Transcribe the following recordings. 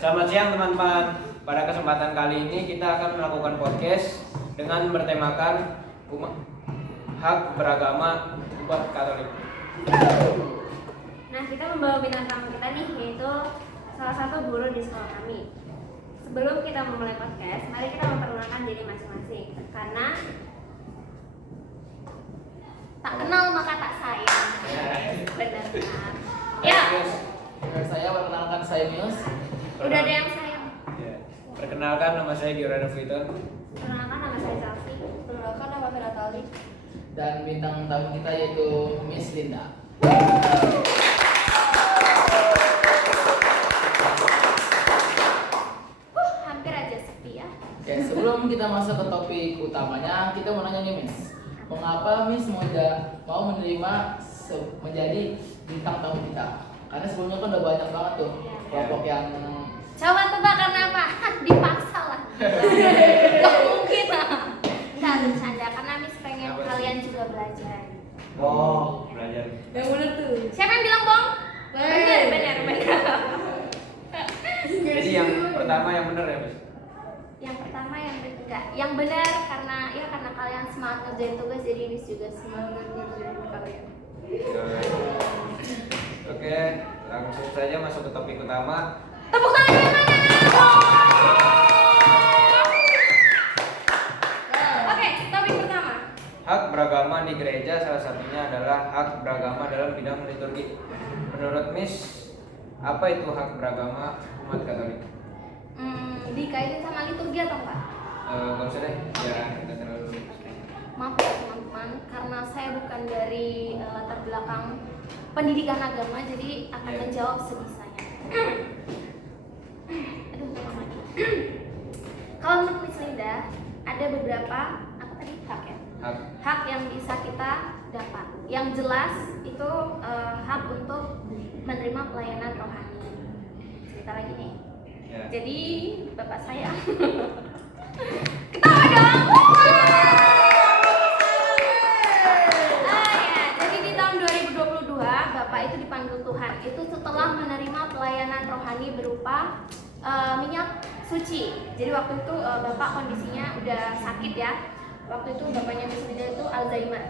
Selamat siang teman-teman. Pada kesempatan kali ini kita akan melakukan podcast dengan bertemakan hak beragama umat Katolik. Nah, kita membawa bintang tamu kita nih, yaitu salah satu guru di sekolah kami. Sebelum kita memulai podcast, mari kita memperkenalkan diri masing-masing. Karena tak kenal maka tak sayang. Benar kan? Ya. Saya perkenalkan saya Mius. Udah ada yang sayang. Ya. Perkenalkan, nama saya Giorano Viton. Perkenalkan, nama saya Chelsea. Perkenalkan, nama saya Natali. Dan bintang tamu kita yaitu Miss Linda. Hampir aja sepi ya. Oke, sebelum kita masuk ke topik utamanya, kita mau nanya nih Miss, mengapa Miss mau menerima menjadi bintang tamu kita? Karena sebelumnya kan udah banyak banget tuh kelompok yang Coba tebak karena apa? Dipaksa lah. Gak mungkin lah. Nggak bercanda, karena Miss pengen kalian juga belajar. Belajar. Yang bener tuh. Siapa yang bilang bohong? Benar. Jadi yang pertama yang benar ya, Mas? Yang pertama yang benar karena kalian semangat ngerjain tugas, jadi Miss juga semangat ngerjain kalian. Oke, langsung saja masuk ke topik utama. Tepuk tangan yang mana? Oke, topik pertama. Hak beragama di gereja salah satunya adalah hak beragama dalam bidang liturgi. Menurut Miss, apa itu hak beragama umat Katolik? Dikaitin sama liturgi atau enggak? Gak usah deh, biar kita terlalu. Maaf ya teman-teman, karena saya bukan dari latar belakang pendidikan agama, jadi akan menjawab sebisanya. Aduh, tolong lagi. Kalau menurut Miss Linda, ada beberapa hak ya? Hak yang bisa kita dapat. Yang jelas itu hak untuk menerima pelayanan rohani. Cerita lagi nih. Ya. Jadi bapak saya ketawa dong. Jadi di tahun 2022 bapak itu dipanggil Tuhan. Itu setelah menerima pelayanan rohani berupa minyak suci. Jadi waktu itu bapak kondisinya udah sakit ya. Waktu itu bapaknya Miss Linda itu Alzheimer.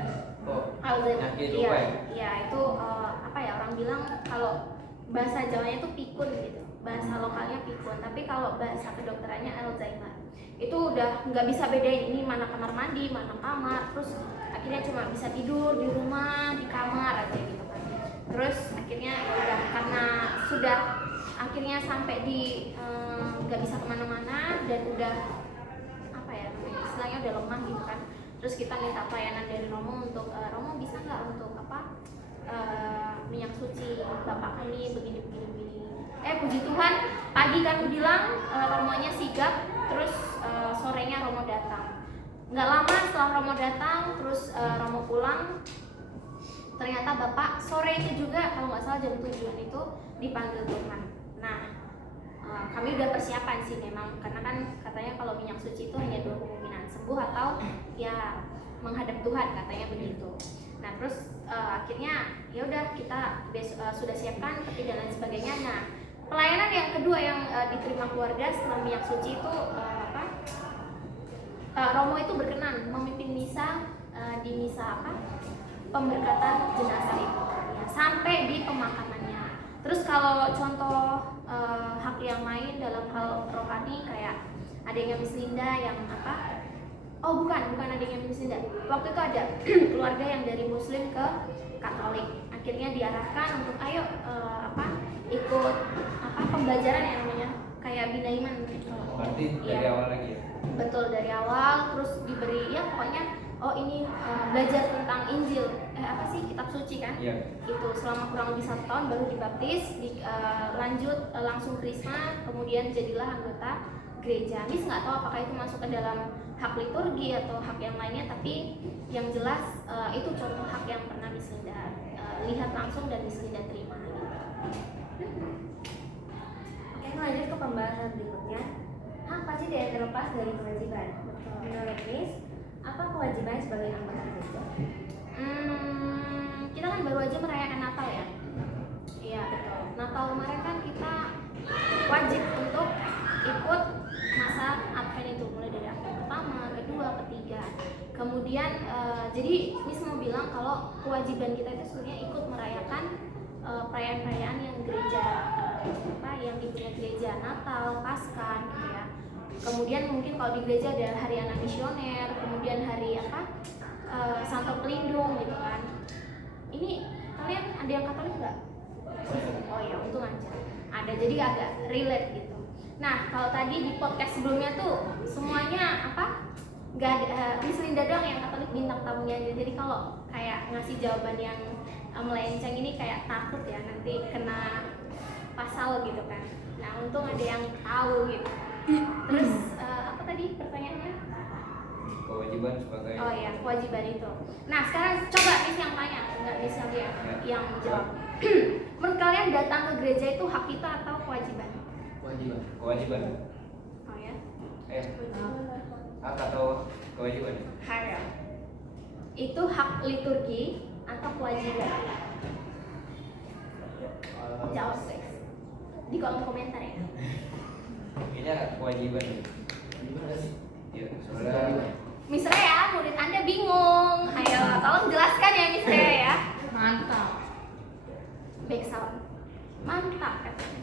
Alzheimer. Iya, itu orang bilang kalau bahasa Jawanya itu pikun gitu. Bahasa lokalnya pikun, tapi kalau bahasa kedokterannya Alzheimer. Itu udah nggak bisa bedain ini mana kamar mandi, mana kamar. Terus akhirnya cuma bisa tidur di rumah, di kamar aja gitu kan. Terus akhirnya udah karena sudah akhirnya sampai di nggak bisa kemana-mana dan udah istilahnya udah lemah gitu kan. Terus kita minta pelayanan dari Romo untuk Romo bisa nggak untuk minyak suci bapak kami begini. Puji Tuhan, pagi kami bilang Romonya sigap, terus sorenya Romo datang. Nggak lama setelah Romo datang, terus Romo pulang, ternyata bapak sore itu juga kalau nggak salah jam 7-an itu dipanggil Tuhan. Nah, kami udah persiapan sih memang, karena kan katanya kalau minyak suci itu hanya 2 kemungkinan, sembuh atau ya menghadap Tuhan katanya begitu. Nah terus akhirnya ya udah kita sudah siapkan peti dan lain sebagainya. Nah pelayanan yang kedua yang diterima keluarga setelah minyak suci itu Romo itu berkenan memimpin misa di misa pemberkatan jenazah itu ya, sampai di pemakamannya. Terus kalau contoh hak yang lain dalam hal rohani kayak adanya Miss Linda yang bukan adanya Miss Linda. Waktu itu ada keluarga yang dari Muslim ke Katolik. Akhirnya diarahkan untuk ayo ikut pembelajaran yang namanya kayak Bina Iman. Berarti dari awal lagi ya? Betul, dari awal terus diberi ya pokoknya ini belajar tentang Injil. Kitab suci kan? Iya. Itu selama kurang lebih 1 tahun baru dibaptis, lanjut langsung krisma, kemudian jadilah anggota gereja. Miss nggak tahu apakah itu masuk ke dalam hak liturgi atau hak yang lainnya, tapi yang jelas itu contoh hak yang pernah Miss Linda lihat langsung dan Miss Linda terima gitu. Oke, lanjut ke pembahasan berikutnya. Hak pasti tidak terlepas dari kewajiban. Menurut Miss, apa kewajiban sebagai anggota gereja? Kita kan baru aja merayakan Natal ya. Iya betul. Natal kemarin kan kita wajib untuk ikut masa Advent itu, mulai dari Advent pertama, kedua, ketiga. Kemudian jadi Miss mau bilang kalau kewajiban kita itu sebenarnya ikut merayakan perayaan-perayaan yang gereja yang dipunya gereja, Natal, Paskah gitu ya. Kemudian mungkin kalau di gereja ada hari anak misioner, kemudian hari Santo Pelindung gitu kan. Ini kalian ada yang Katolik nggak? Oh ya, untung aja. Ada, jadi agak relate gitu. Nah, kalau tadi di podcast sebelumnya tuh semuanya nggak ada, Miss Linda doang yang Katolik bintang tamunya aja. Jadi kalau kayak ngasih jawaban yang melenceng ini kayak takut ya nanti kena pasal gitu kan. Nah, untung ada yang tahu gitu. Terus apa tadi pertanyaannya? Kewajiban sebagai. Oh ya, kewajiban itu. Nah, sekarang coba Miss yang tanya, enggak Miss yang jawab. Menurut kalian datang ke gereja itu hak kita atau kewajiban? Kewajiban. Oh ya. Hak atau kewajiban? Hak. Itu hak liturgi atau kewajiban? Jawab guys. Di kolom komentar ya. Ini kewajiban. Gimana sih? Ya, soalnya Miss Rea, murid Anda bingung. Ayo, tolong jelaskan ya Miss Rea ya. Mantap. Baik salam. Mantap katanya.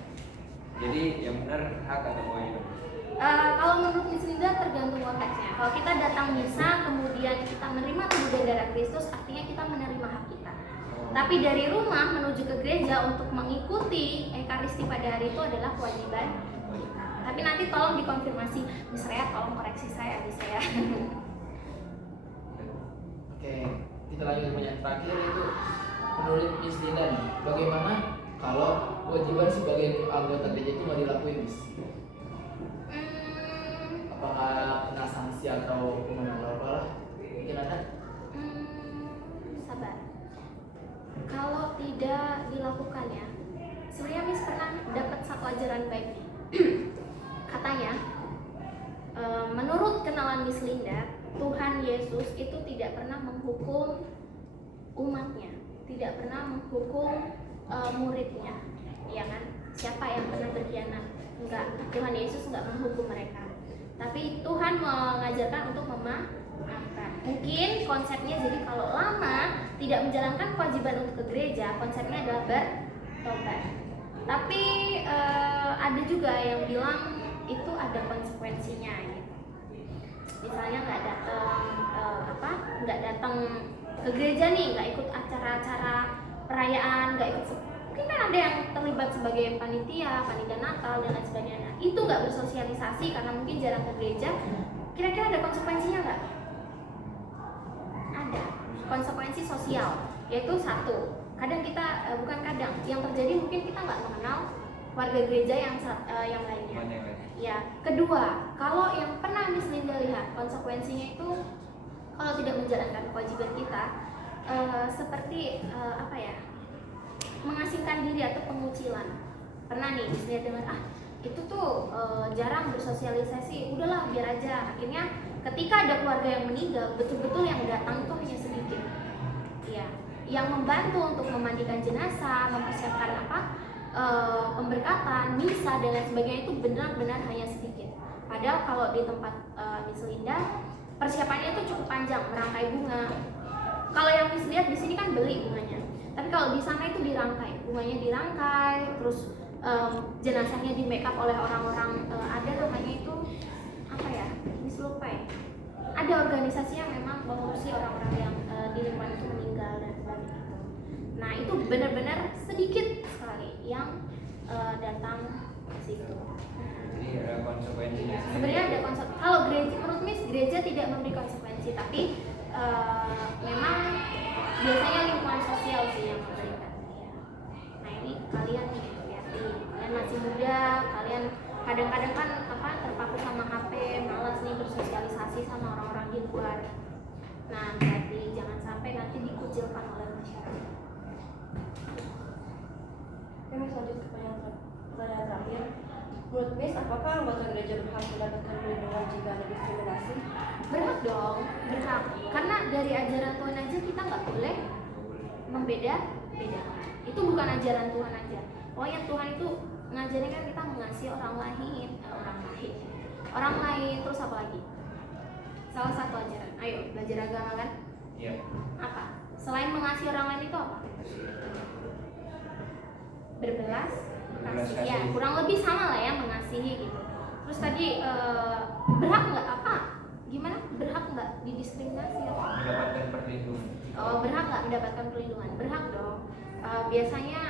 jadi yang benar hak atau kewajiban? Kalau menurut Miss Linda tergantung konteksnya. Kalau kita datang misa kemudian kita menerima tubuh dan darah Kristus, artinya kita menerima hak kita. Tapi dari rumah menuju ke gereja untuk mengikuti Ekaristi pada hari itu adalah kewajiban. Tapi nanti tolong dikonfirmasi, Miss Rea tolong koreksi saya, Miss Rea. Oke, kita lanjut ke pertanyaan terakhir itu menurut Miss Linda nih, bagaimana kalau kewajiban sebagai anggota gereja itu nggak dilakuin, Miss? Apakah kena sanksi atau hukuman atau apa? Mungkin ada? Sabar. Kalau tidak dilakukan ya, sebenarnya Miss pernah dapat satu ajaran baik nih. Katanya, menurut kenalan Miss Linda, Tuhan Yesus itu tidak pernah menghukum umatnya, tidak pernah menghukum muridnya, ya kan? Siapa yang pernah berkhianat? Enggak, Tuhan Yesus enggak menghukum mereka. Tapi Tuhan mengajarkan untuk memaafkan. Mungkin konsepnya jadi kalau lama tidak menjalankan kewajiban untuk ke gereja, konsepnya adalah bertobat. Tapi ada juga yang bilang itu ada konsekuensinya gitu. Misalnya nggak datang ke gereja nih, nggak ikut acara-acara perayaan, nggak ikut, mungkin kan ada yang terlibat sebagai panitia Natal dan lain sebagainya. Itu nggak bersosialisasi karena mungkin jarang ke gereja. Kira-kira ada konsekuensinya nggak? Ada konsekuensi sosial, yaitu satu. Kadang kita bukan kadang, yang terjadi mungkin kita nggak mengenal warga gereja yang lainnya. Ya, kedua, kalau yang pernah Miss Linda lihat konsekuensinya itu kalau tidak menjalankan kewajiban kita seperti mengasingkan diri atau pengucilan. Pernah nih Miss Linda dengar itu tuh jarang bersosialisasi, udahlah biar aja. Akhirnya ketika ada keluarga yang meninggal, betul-betul yang datang itu hanya sedikit. Ya, yang membantu untuk memandikan jenazah, mempersiapkan pemberkatan, misa dan lain sebagainya itu benar-benar hanya sedikit. Padahal kalau di tempat Miss Linda persiapannya itu cukup panjang, merangkai bunga. Kalau yang Miss lihat di sini kan beli bunganya, tapi kalau di sana itu dirangkai, bunganya dirangkai, terus jenazahnya di make up oleh orang-orang ada namanya itu Miss lupa ya. Ada organisasi yang memang mengurusi orang-orang yang di lingkungan itu meninggal dan sebagainya. Nah itu benar-benar sedikit sekali yang datang ke situ. Jadi ada konsekuensinya. Sebenarnya ada konsekuensi. Kalau gereja, menurut Miss, gereja tidak memberi konsekuensi, tapi memang biasanya lingkungan sosial sih yang memberikan. Ya. Nah ini kalian nih hati-hati. Kalian masih muda, kalian kadang-kadang kan terpaku sama HP, malas nih bersosialisasi sama orang-orang di luar. Nah hati-hati, jangan sampai nanti dikucilkan oleh masyarakat. Kami lanjut ke pertanyaan terakhir. Menurut Miss, apakah anggota gereja berhak mendapatkan perlindungan jika ada diskriminasi? Berhak dong, berhak. Karena dari ajaran Tuhan aja kita nggak boleh membeda-bedakan. Itu bukan ajaran Tuhan aja. Pokoknya Tuhan itu ngajarin kan kita mengasihi orang lain, terus apa lagi? Salah satu ajaran. Ayo belajar agama kan? Iya. Apa? Selain mengasihi orang lain itu apa? Berbelas kasih. Ya, kurang lebih sama lah ya, mengasihi gitu. Terus tadi berhak nggak apa? Gimana? Berhak nggak didiskriminasi apa? Mendapatkan perlindungan. Oh, berhak nggak mendapatkan perlindungan? Berhak dong. Biasanya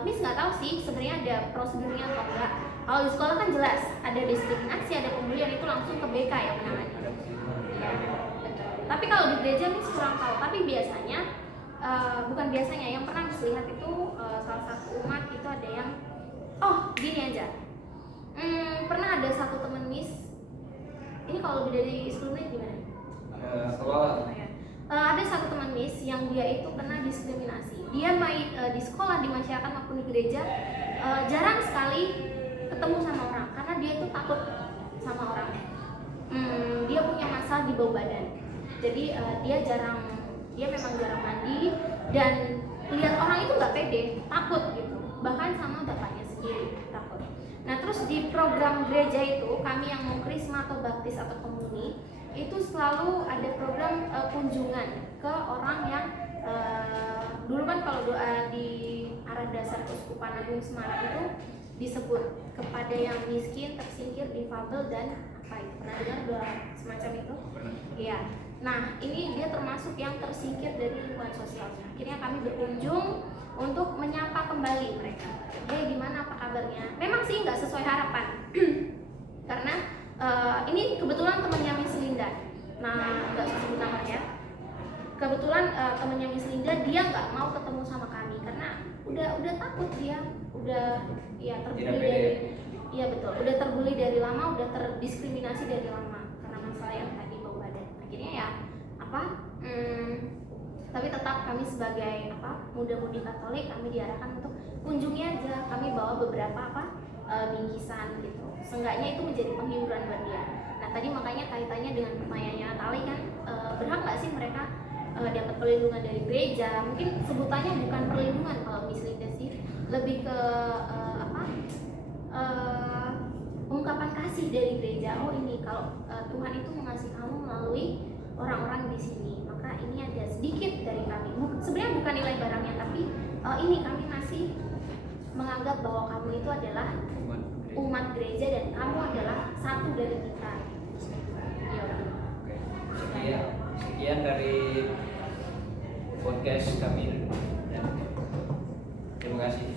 Miss nggak tahu sih sebenarnya ada prosedurnya atau enggak. Kalau di sekolah kan jelas ada diskriminasi, ada pembulian, itu langsung ke BK ya menangani. Ada perlindungan. Ya, betul. Tapi kalau di gereja Miss kurang tahu. Tapi biasanya bukan biasanya, yang pernah Miss lihat itu salah satu umat itu ada yang gini aja. Pernah ada satu teman Miss. Ini kalau lebih dari 10 menit gimana? Kalau Ada satu teman Miss yang dia itu kena diskriminasi. Dia main di sekolah, di masyarakat maupun di gereja jarang sekali ketemu sama orang karena dia itu takut sama orang. Dia punya masalah di bawah badan. Jadi dia memang jarang mandi dan lihat orang itu nggak pede, takut gitu. Bahkan sama bapaknya sendiri takut. Nah terus di program gereja itu kami yang mau krisma atau baptis atau komuni itu selalu ada program kunjungan ke orang yang dulu kan kalau doa di arah dasar Keuskupan Agung Semarang itu disebut kepada yang miskin, tersingkir, difabel dan apa itu, pernah dengar doa semacam itu? Iya. Nah ini dia termasuk yang tersingkir dari lingkungan sosialnya. Akhirnya kami berkunjung untuk menyapa kembali mereka. Gimana, apa kabarnya? Memang sih nggak sesuai harapan karena ini kebetulan temannya Miss Linda. Nah nggak usah sebut namanya. Kebetulan temannya Miss Linda dia nggak mau ketemu sama kami karena udah takut, dia udah terbuli dari betul, udah terbuli dari lama, udah terdiskriminasi dari lama karena masalah yang tadi bau badan. Akhirnya ya tapi tetap kami sebagai muda-mudi Katolik kami diarahkan untuk kunjungi aja. Kami bawa beberapa bingkisan gitu. Seenggaknya itu menjadi penghiburan buat dia. Nah tadi makanya kaitannya dengan pertanyaannya Natali kan, berhak nggak sih mereka dapat perlindungan dari gereja? Mungkin sebutannya bukan perlindungan kalau Miss Linda sih, lebih ke ungkapan kasih dari gereja. Oh ini kalau Tuhan itu mengasihi kamu melalui orang-orang di sini, maka ini ada sedikit dari kami. Sebenarnya bukan nilai barangnya, tapi ini kami masih menganggap bahwa kamu itu adalah umat gereja dan kamu adalah satu dari kita. Sekian dari podcast kami. Terima kasih.